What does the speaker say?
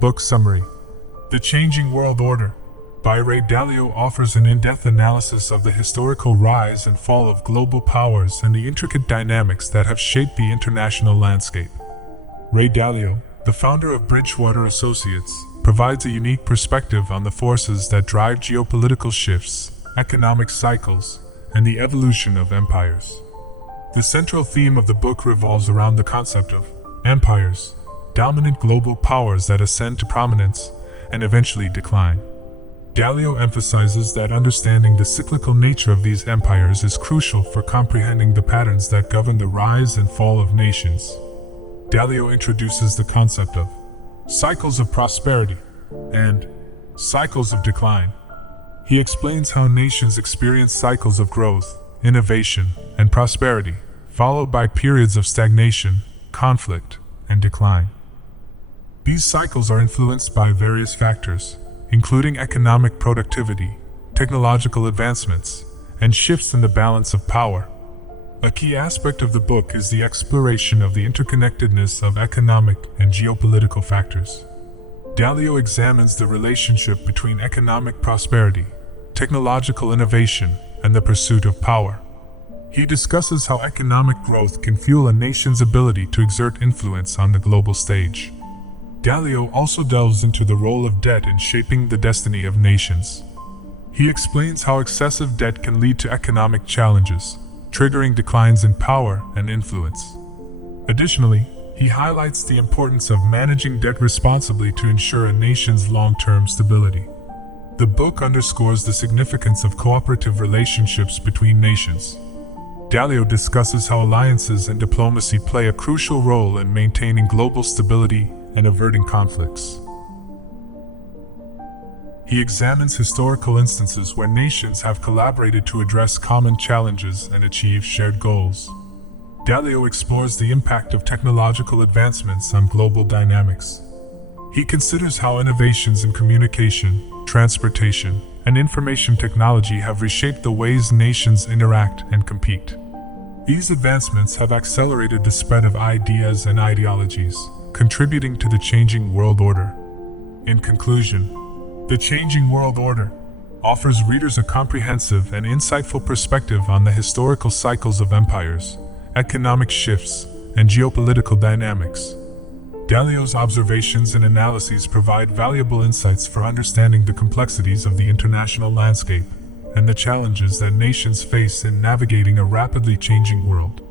Book Summary: The Changing World Order by Ray Dalio offers an in-depth analysis of the historical rise and fall of global powers and the intricate dynamics that have shaped the international landscape. Ray Dalio, the founder of Bridgewater Associates, provides a unique perspective on the forces that drive geopolitical shifts, economic cycles, and the evolution of empires. The central theme of the book revolves around the concept of empires, dominant global powers that ascend to prominence and eventually decline. Dalio emphasizes that understanding the cyclical nature of these empires is crucial for comprehending the patterns that govern the rise and fall of nations. Dalio introduces the concept of cycles of prosperity and cycles of decline. He explains how nations experience cycles of growth, innovation, and prosperity, followed by periods of stagnation, conflict, and decline. These cycles are influenced by various factors, including economic productivity, technological advancements, and shifts in the balance of power. A key aspect of the book is the exploration of the interconnectedness of economic and geopolitical factors. Dalio examines the relationship between economic prosperity, technological innovation, and the pursuit of power. He discusses how economic growth can fuel a nation's ability to exert influence on the global stage. Dalio also delves into the role of debt in shaping the destiny of nations. He explains how excessive debt can lead to economic challenges, triggering declines in power and influence. Additionally, he highlights the importance of managing debt responsibly to ensure a nation's long-term stability. The book underscores the significance of cooperative relationships between nations. Dalio discusses how alliances and diplomacy play a crucial role in maintaining global stability and averting conflicts. He examines historical instances where nations have collaborated to address common challenges and achieve shared goals. Dalio explores the impact of technological advancements on global dynamics. He considers how innovations in communication, transportation, and information technology have reshaped the ways nations interact and compete. These advancements have accelerated the spread of ideas and ideologies, contributing to the changing world order. In conclusion, The Changing World Order offers readers a comprehensive and insightful perspective on the historical cycles of empires, economic shifts, and geopolitical dynamics. Dalio's observations and analyses provide valuable insights for understanding the complexities of the international landscape and the challenges that nations face in navigating a rapidly changing world.